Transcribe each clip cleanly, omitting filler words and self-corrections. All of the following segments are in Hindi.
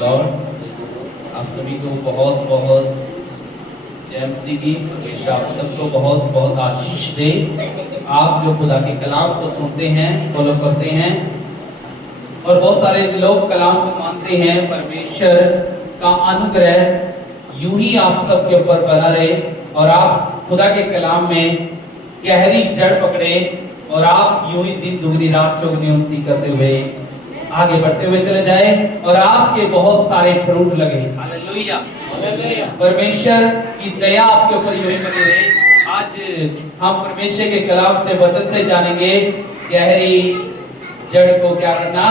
लॉर्ड। आप सभी को बहुत बहुत जय मसीह की। परमेश्वर आप सबको बहुत बहुत आशीष दे। आप जो खुदा के कलाम को सुनते हैं, फॉलो करते हैं, और बहुत सारे लोग कलाम को मानते हैं। परमेश्वर का अनुग्रह यूं ही आप सबके ऊपर बना रहे और आप खुदा के कलाम में गहरी जड़ पकड़े और आप यूं ही दिन दुगनी रात चौगुनी उन्नति करते हुए आगे बढ़ते हुए चले जाए और आपके बहुत सारे फ्रूट लगे। हालेलुया, परमेश्वर की दया आपके ऊपर यूं ही बनी रहे। आज हम परमेश्वर के कलाम से वचन से जानेंगे गहरी जड़ को क्या करना,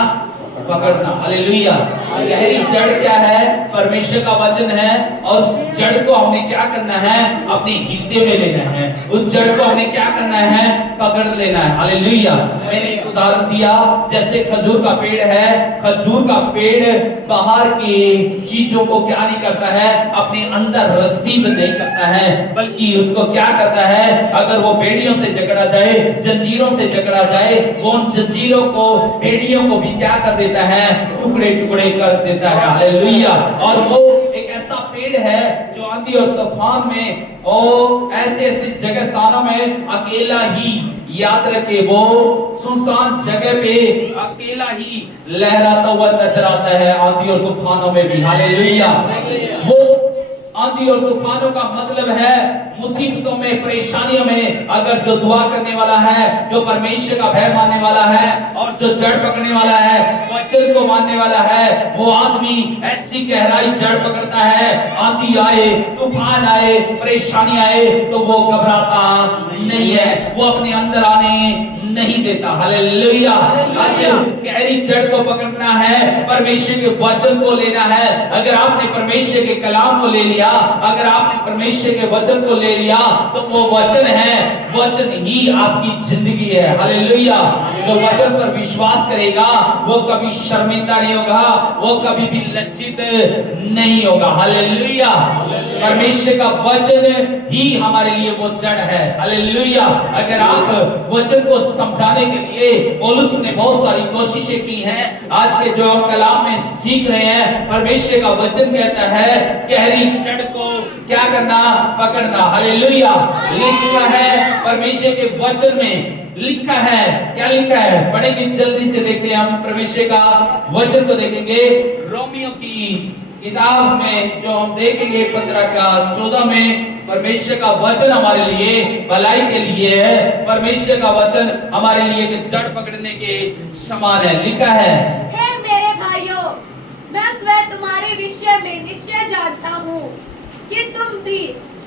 पकड़ना। हालेलुया। गहरी जड़ क्या है? परमेश्वर का वचन है, और उस जड़ को हमने क्या करना है? अपने हिस्से में लेना है। उस जड़ को हमने क्या करना है? पकड़ लेना है। हालेलुया। मैंने एक उदाहरण दिया, जैसे खजूर का पेड़ है। खजूर का पेड़ बाहर की चीजों को क्या नहीं करता है? अपने अंदर रस्सी में नहीं करता है, बल्कि उसको क्या करता है? अगर वो बेड़ियों से जकड़ा जाए, जंजीरों से जकड़ा जाए, वो उन जंजीरों को, बेड़ियों को भी क्या कर देता है? टुकड़े टुकड़े कर देता है। हालेलुया। और वो एक ऐसा पेड़ है जो आंधी और तूफान में और ऐसे ऐसे जगह स्थानों में अकेला ही, याद रखे, वो सुनसान जगह पे अकेला ही लहराता हुआ नजर आता है, आंधी और तूफानों में भी। हालेलुया। वो आंधी और तूफानों का मतलब है मुसीबतों में, परेशानियों में अगर जो दुआ करने वाला है, जो परमेश्वर का भय मानने वाला है और जो जड़ पकड़ने वाला है, वचन को मानने वाला है, वो आदमी ऐसी गहराई जड़ पकड़ता है। आंधी आए, तूफान आए, परेशानी आए तो वो घबराता नहीं है, वो अपने अंदर आने नहीं देता। हालेलुया। आज गहरी जड़ को पकड़ना है, परमेश्वर के वचन को लेना है। अगर आपने परमेश्वर के कलाम को ले लिया, अगर आपने परमेश्वर के वचन को ले लिया, तो वो वचन है, वचन ही आपकी जिंदगी है। हालेलुया। जो वचन पर विश्वास करेगा वो कभी शर्मिंदा नहीं होगा, वो कभी भी लज्जित नहीं होगा। हालेलुया। परमेश्वर का वचन ही हमारे लिए वो जड़ है। हालेलुया। अगर आप वचन को समझाने के लिए, पौलुस ने बहुत सारी कोशिशें की हैं। आज के जो हम कलाम में सीख रहे हैं, परमेश्वर का वचन कहता है गहरी जड़ को क्या करना? पकड़ना। हालेलुया। लिखा है परमेश्वर के वचन में, लिखा है, क्या लिखा है? पढ़ेंगे, जल्दी से देखते हैं हम परमेश्वर का वचन को देखेंगे। रोमियो की किताब में जो हम देखेंगे 15 का 14 में, परमेश्वर का वचन हमारे लिए भलाई के लिए है। परमेश्वर का वचन हमारे लिए जड़ पकड़ने के समान है। लिखा है, हे मेरे भाइयों, मैं स्वयं तुम्हारे विषय में निश्चय जानता हूँ कि तुम भी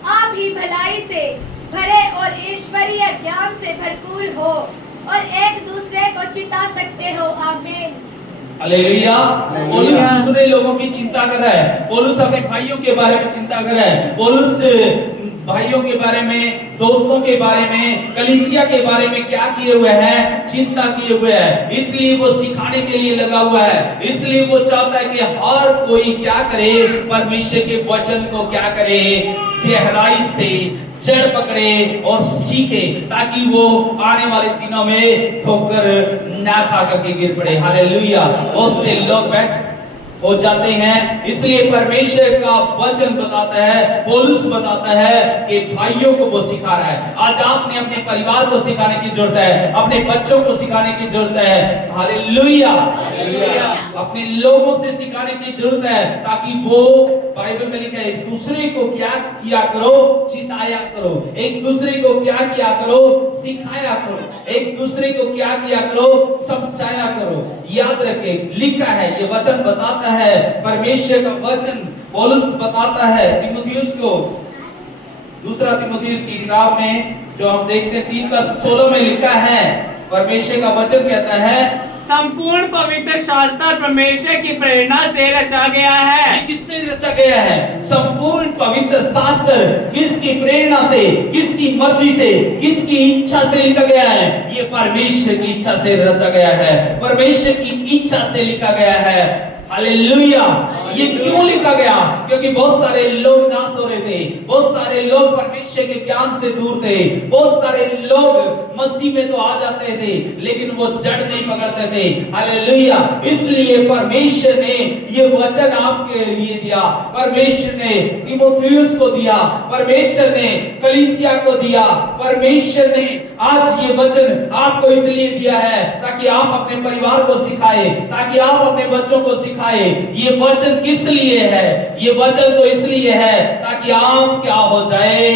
आप ही भलाई से भरे और ईश्वरीय ज्ञान से भरपूर हो और एक दूसरे को चिता सकते हो। आमीन। हालेलुया। पौलुस दूसरे लोगों की चिंता कर रहा है। पौलुस अपने भाइयों के बारे में चिंता कर रहा है। पौलुस भाइयों के बारे में, दोस्तों के बारे में, कलीसिया के बारे में क्या किए हुए हैं? चिंता किए हुए हैं। इसलिए वो सिखाने के लिए लगा हुआ है। इसलिए वो चाहता है कि हर कोई क्या करे? परमेश्वर के वचन को क्या करे? गहराई से जड़ पकड़े और सीखे, ताकि वो आने वाले दिनों में ठोकर ना खा करके गिर पड़े। हालेलुया। बहुत से लोग बैठ हो जाते हैं। इसलिए परमेश्वर का वचन बताता है, पौलुस बताता है कि भाइयों को वो सिखा रहा है। आज आपने अपने परिवार को सिखाने की जरूरत है, अपने बच्चों को सिखाने की जरूरत है। हालेलुया। अपने लोगों से सिखाने की जरूरत है, ताकि वो, बाइबल में लिखा है, एक दूसरे को क्या किया करो? चिताया करो। एक दूसरे को क्या किया करो? सिखाया करो। एक दूसरे को क्या किया करो? समझाया करो। याद रखे, लिखा है, ये वचन बताता है, परमेश्वर का वचन पौलुस बताता है तीमुथियुस को। दूसरा तीमुथियुस की किताब में जो हम देखते हैं 3 का 16 में लिखा है, परमेश्वर का वचन कहता है, संपूर्ण पवित्र शास्त्र परमेश्वर की प्रेरणा से रचा गया है। ये किससे रचा गया है? संपूर्ण पवित्र शास्त्र किसकी प्रेरणा से, किसकी मर्जी से, किसकी इच्छा से लिखा गया है? ये परमेश्वर की इच्छा से रचा गया है, परमेश्वर की इच्छा से लिखा गया है। हालेलुया। ये क्यों लिखा गया? क्योंकि बहुत सारे लोग नाश हो रहे थे, बहुत सारे लोग परमेश्वर के ज्ञान से दूर थे, बहुत सारे लोग मसीह में तो आ जाते थे लेकिन वो जड़ नहीं पकड़ते थे। हालेलुया। इसलिए परमेश्वर ने ये वचन आपके लिए दिया, परमेश्वर ने तीमुथियुस को दिया, परमेश्वर ने कलीसिया को दिया, परमेश्वर ने आज ये वचन आपको इसलिए दिया है ताकि आप अपने परिवार को सिखाए, ताकि आप अपने बच्चों को सिखाए। ये वचन किस लिए है? ये वचन तो इसलिए है ताकि आप क्या हो जाए?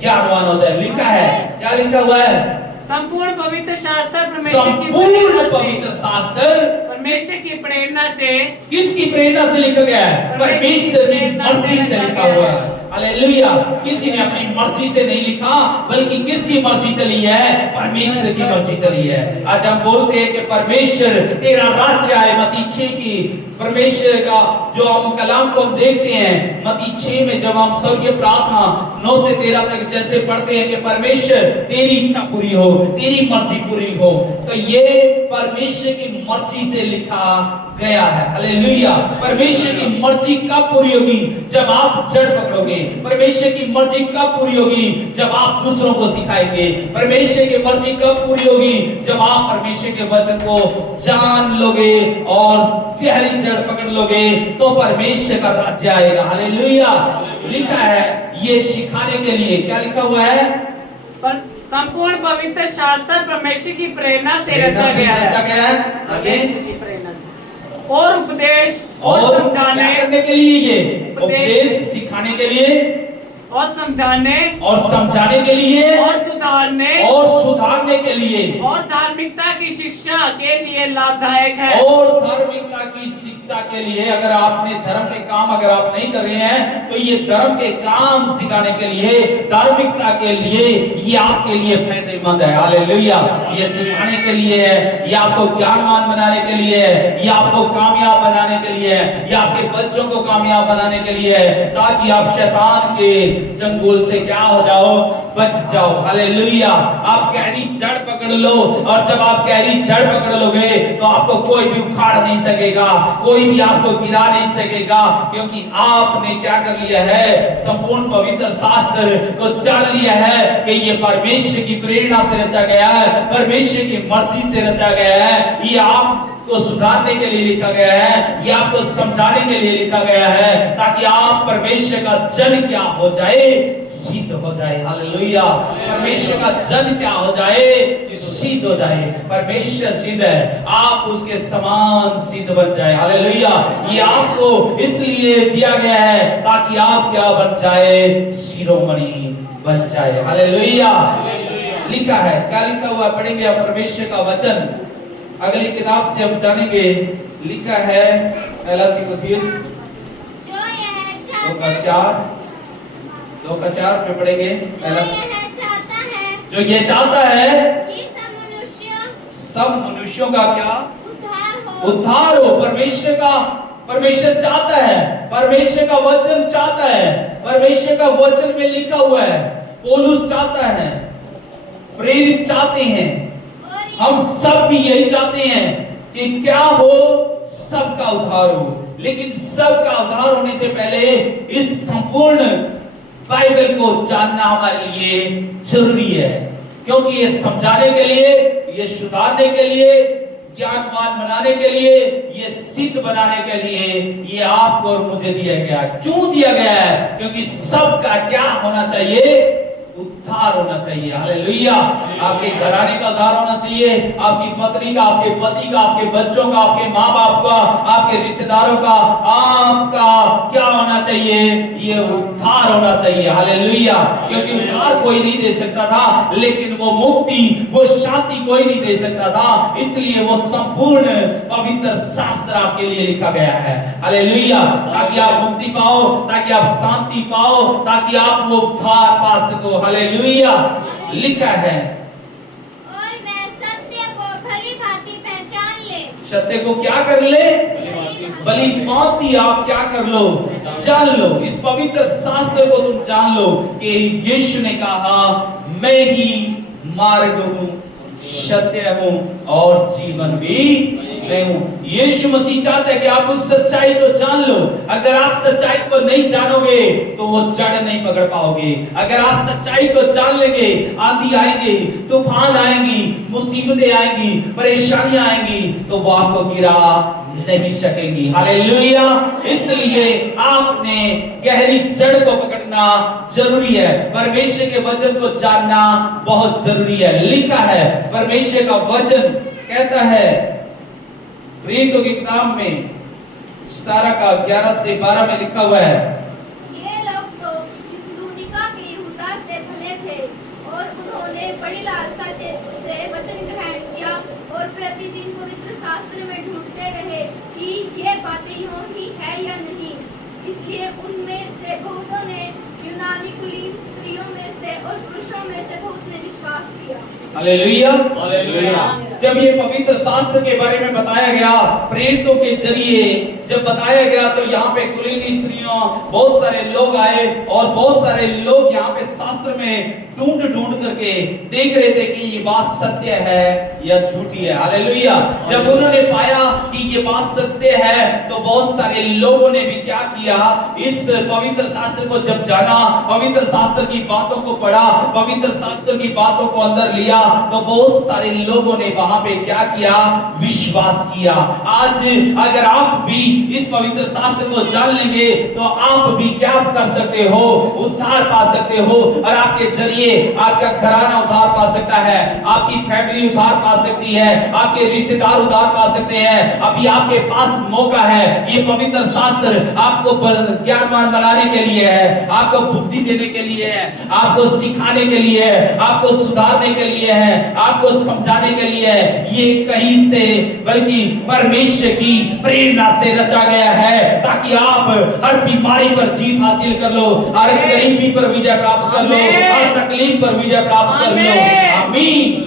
ज्ञानवान हो जाए। लिखा है, क्या लिखा हुआ है? संपूर्ण पवित्र शास्त्र परमेश्वर की संपूर्ण पवित्र शास्त्र परमेश्वर की प्रेरणा से, किसकी प्रेरणा से लिखा गया है? परमेश्वर की मर्जी से लिखा हुआ है। हालेलुया। किसी ने अपनी मर्जी से नहीं लिखा, बल्कि किसकी मर्जी चली है? परमेश्वर की मर्जी चली है। आज हम बोलते हैं कि परमेश्वर तेरा राज्य आए। मत्ती 6 की परमेश्वर का जो हम कलाम को हम देखते हैं, मत्ती 6 में जब हम स्वर्गीय प्रार्थना 9 से 13 तक जैसे पढ़ते हैं कि परमेश्वर तेरी इच्छा पूरी हो, तेरी मर्जी पूरी हो, तो ये परमेश्वर की मर्जी से लिखा गया है। हालेलुया। परमेश्वर की मर्जी कब पूरी होगी? जब आप जड़ पकड़ोगे। परमेश्वर की मर्जी कब पूरी होगी? जब आप दूसरों को सिखाएंगे। परमेश्वर की मर्जी कब पूरी होगी? जब आप परमेश्वर के वचन को जान लोगे और गहरी जड़ पकड़ लोगे, तो परमेश्वर का राज्य आएगा। हालेलुया। लिखा है ये सिखाने के लिए, क्या लिखा हुआ है? पर संपूर्ण पवित्र शास्त्र परमेश्वर की प्रेरणा से रचा गया है। परमेश्वर की प्रेरणा से और उपदेश और समझाने, क्या करने के लिए? ये उपदेश सिखाने के लिए और समझाने के लिए और सुधारने के लिए और धार्मिकता की शिक्षा के लिए लाभदायक है। और धार्मिकता की शिक्षा के लिए, अगर आपने धर्म के काम अगर आप नहीं कर रहे हैं तो ये धर्म के काम सिखाने के लिए, धार्मिकता के लिए ये आपके लिए फायदेमंद है। हालेलुया। ये सिखाने के लिए है, ये आपको ज्ञानवान बनाने के लिए है, ये आपको कामयाब बनाने के लिए है, ये आपके बच्चों को कामयाब बनाने के लिए है, ताकि आप शैतान के चंगुल से क्या हो जाओ? बच जाओ। हालेलुया। आप गहरी जड़ पकड़ लो, और जब आप गहरी जड़ पकड़ लोगे तो आपको कोई भी उखाड़ नहीं सकेगा, कोई भी आपको गिरा नहीं सकेगा, क्योंकि आपने क्या कर लिया है? संपूर्ण पवित्र शास्त्र को जान लिया है कि ये परमेश्वर की प्रेरणा से रचा गया है, परमेश्वर की मर्जी से रचा गया है। ये आपको सुधारने के लिए लिखा गया है, ये आपको समझाने के लिए लिखा गया है, ताकि आप परमेश्वर का जन क्या हो जाए? सिद्ध हो जाए। हालेलुया। परमेश्वर का जन क्या हो जाए? सिद्ध हो जाए। परमेश्वर सिद्ध है, आप उसके समान सिद्ध बन जाए। हालेलुया। ये आपको इसलिए दिया गया है ताकि आप क्या बन जाए? शिरोमणि बन जाए। हालेलुया। लिखा है, क्या लिखा हुआ? पढ़ेंगे आप परमेश्वर का वचन, अगली किताब से हम जानेंगे। लिखा है पहला तीमुथियुस 2:4 में पढ़ेंगे। पहला जो ये चाहता है सब मनुष्यों का क्या? उद्धार हो। परमेश्वर चाहता है, परमेश्वर का वचन चाहता है, परमेश्वर का वचन में लिखा हुआ है। पौलुस चाहता है, प्रेरित चाहते हैं, हम सब भी यही चाहते हैं कि क्या हो? सबका उद्धार हो। लेकिन सबका उद्धार होने से पहले इस संपूर्ण बाइबल को जानना हमारे लिए जरूरी है, क्योंकि ये समझाने के लिए, ये सुधारने के लिए, ज्ञानवान बनाने के लिए, ये सिद्ध बनाने के लिए ये आपको और मुझे दिया गया। क्यों दिया गया है? क्योंकि सबका क्या होना चाहिए? उद्धार होना चाहिए। हालेलुया। आपके घराने का उद्धार होना चाहिए, आपकी पत्नी का, आपके पति का, आपके बच्चों का, आपके माँ बाप का, आपके रिश्तेदारों का, आपका क्या होना चाहिए? ये उद्धार होना चाहिए। हालेलुया। क्योंकि उद्धार कोई नहीं दे सकता था, लेकिन वो मुक्ति, वो शांति कोई नहीं दे सकता था, इसलिए वो संपूर्ण पवित्र शास्त्र आपके लिए लिखा गया है। हालेलुया। ताकि आप मुक्ति पाओ, ताकि आप शांति पाओ, ताकि आप वो उद्धार पा सको। हालेलुया। लिखा है और मैं सत्य को भली भांति पहचान ले। सत्य को क्या कर ले? भली भांति आप क्या कर लो? जान लो। इस पवित्र शास्त्र को तुम जान लो कि यीशु ने कहा, मैं ही मार्ग हूं, सत्य हूं और जीवन भी मैं हूँ। यीशु मसीह चाहता है कि आप उस सच्चाई को जान लो। अगर आप सच्चाई को नहीं जानोगे तो वो जड़ नहीं पकड़ पाओगे। अगर आप सच्चाई को जान लेंगे, आंधी आएंगे, तूफान आएंगी, मुसीबतें आएंगी, परेशानियां आएंगी, तो वो आपको गिरा नहीं सकेंगी। हालेलुया। इसलिए आपने गहरी जड़ को पकड़ना जरूरी है। परमेश्वर के वचन को जानना बहुत जरूरी है। लिखा है, परमेश्वर का वचन कहता है प्रेरितों की किताब में 17 का 11 से 12 में लिखा हुआ है, ये लोग तो थिस्सलुनीका के यहूदा से भले थे और उन्होंने बड़ी लालसा से वचन ग्रहण किया और प्रतिदिन पवित्र शास्त्र में ढूंढते रहे कि ये बातें यूं ही है या नहीं। इसलिए उनमें से बहुतों ने, यूनानी कुलीन स्त्रियों में से और पुरुषों में से बहुत ने विश्वास किया। हालेलुया। जब ये पवित्र शास्त्र के बारे में बताया गया प्रेरितों के जरिए, जब बताया गया तो यहाँ पे कुलीनी स्त्रियों, बहुत सारे लोग आए और बहुत सारे लोग यहाँ पे शास्त्र में ढूंढ ढूंढ करके देख रहे थे कि ये बात सत्य है या झूठी है। हालेलुया। जब उन्होंने पाया कि ये बात सत्य है तो बहुत सारे लोगों ने भी क्या किया, इस पवित्र शास्त्र को जब जाना, पवित्र शास्त्र की बातों को पढ़ा, पवित्र शास्त्र की बातों को अंदर लिया, तो बहुत सारे लोगों ने वहां पे क्या किया, विश्वास किया। आज अगर आप भी इस पवित्र शास्त्र को जान लेंगे तो आप भी क्या कर सकते हो, उद्धार पा सकते हो। और आपके जरिए आपका घराना उद्धार पा सकता है, आपकी फैमिली उद्धार पा सकती है, आपके रिश्तेदार उद्धार पा सकते हैं। अभी आपके पास मौका है। ये पवित्र शास्त्र आपको ज्ञानवान बनाने के लिए है, आपको बुद्धि देने के लिए है, आपको सिखाने के लिए है, आपको सुधारने के लिए है, आपको समझाने के लिए है। ये कहीं से बल्कि परमेश्वर की प्रेरणा से रचा गया है ताकि आप हर बीमारी पर जीत हासिल कर लो, हर गरीबी पर विजय प्राप्त कर लो, हर तकलीफ पर विजय प्राप्त कर लो। आमीन।